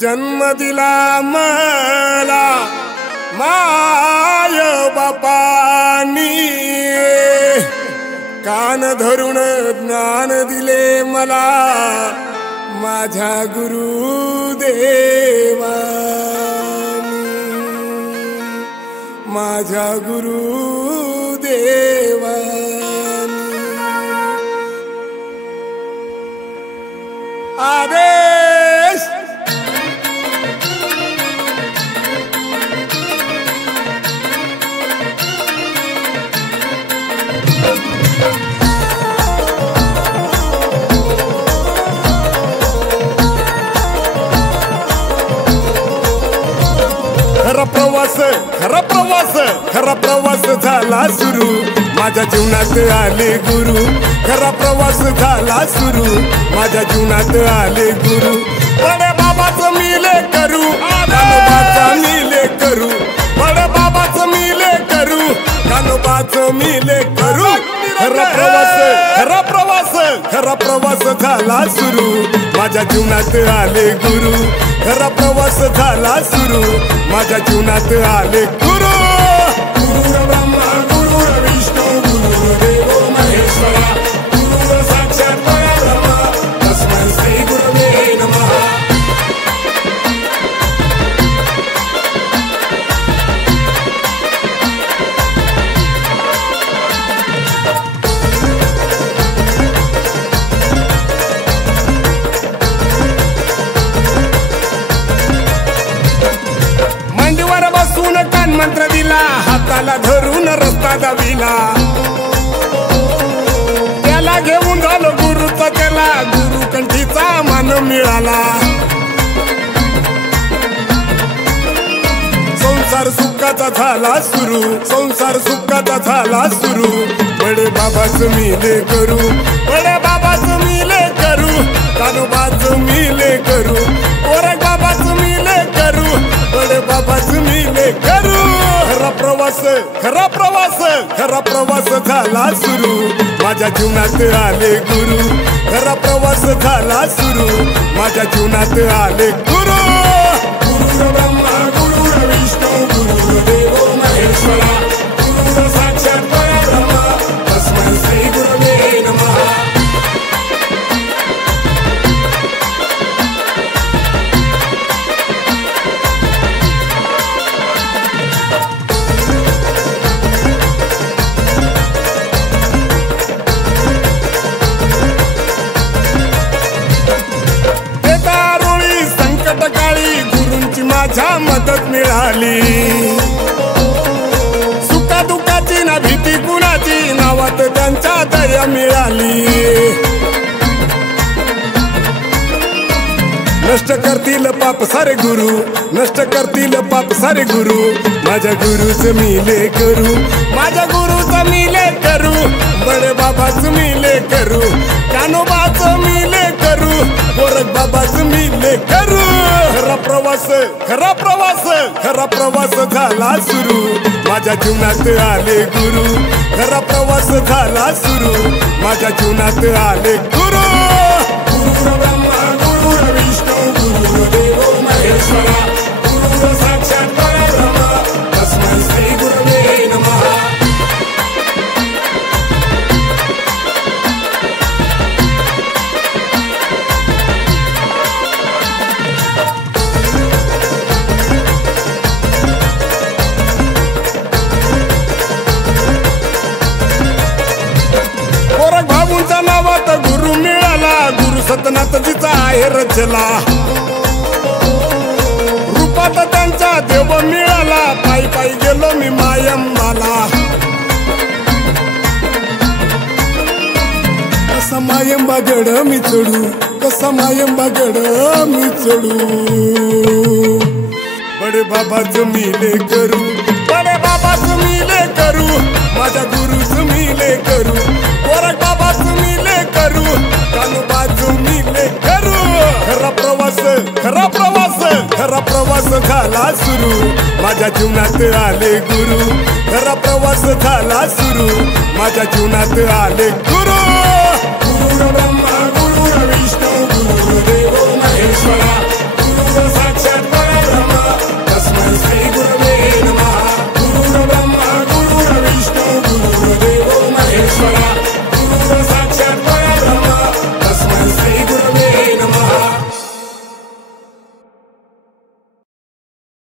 जन्म दिला मला माय बापानी, कान धरून ज्ञान दिले मला माझ्या गुरुदेवानी, माझ्या गुरुदेवानी। आदेश खरा प्रवास झाला सुरू, माझ्या जीवनात आले गुरु। खरा प्रवास झाला सुरू, माझ्या जीवनात आले गुरु। बडे बाबाचं मिले करू, ज्ञानोबाचं मिले करू, बडे बाबाचं मिले करू, ज्ञानोबाचं मिले करू। खरा प्रवास झाला सुरू, माझ्या जीवनात आले गुरु। खरा प्रवास झाला सुरू, माझ्या जीवनात आले गुरु। गुरुर ब्रह्मा गुरुर विष्णू गुरुर्देवो महेश्वरा, गुरुर साक्षात परब्रह्म तस्मै श्री गुरवे नमः। मंत्र दिला, हाताला धरून रस्ता दाविला, त्याला घेऊन झालो गुरुचा, त्याला गुरुकंठीचा मान मिळाला। संसार सुखाचा झाला सुरू, संसार सुखाचा झाला सुरू। बडे बाबाचं मिले करू, बडे बाबाचं मिले करू, कानोबाचं मिले करू, ओरे बाबाचं मिले करू, बडे बाबाचं मिले करू। खरा प्रवास झाला सुरू, माझ्या जीवनात आले गुरु। खरा प्रवास झाला सुरू, माझ्या जीवनात आले गुरु। गुरुर ब्रह्मा गुरुर विष्णू गुरुर्देवो महेश्वरा, गुरुर साक्षात परब्रह्म तस्मै श्री गुरवे नमः। माझ्या मदत मिळाली, सुखा दुःखाची ना भीती कुणाची, नावात त्यांच्या दया मिळाली। नष्ट करतील पाप सारे गुरु, नष्ट करतील पाप सारे गुरु। माझ्या गुरुचं मिले करू, माझ्या गुरुचं मिले करू, बडे बाबाचं मिले करू, कानोबाचं मिले करू, गोरख बाबाचं मिले करू। खरा प्रवास झाला सुरू, माझ्या जीवनात आले गुरु। खरा प्रवास झाला सुरू, माझ्या जीवनात आले गुरु। गुरुर ब्रह्मा गुरुर विष्णू गुरुर्देवो महेश्वरा, गुरुर साक्षात परब्रह्म तस्मै श्री गुरवे नमः। गुरु मिळाला, गुरु सतनाथजीचा आहे रचला, रूपात त्यांचा देव मिळाला, पायी पायी गेलो मी मायंबाला। कसा मायंबागड मी चढू, कसा मायंबागड मी चढू, बडे बाबाचं मिले करू, बडे बाबाचं मिले करू, माझ्या गुरुचं मिले करू, गोरख बाबाचं मिले करू, कानोबाचं मिले करू। खरा प्रवास झाला सुरू, माझ्या जीवनात आले गुरु। खरा प्रवास झाला सुरू, माझ्या जीवनात आले गुरु। गुरुर ब्रह्मा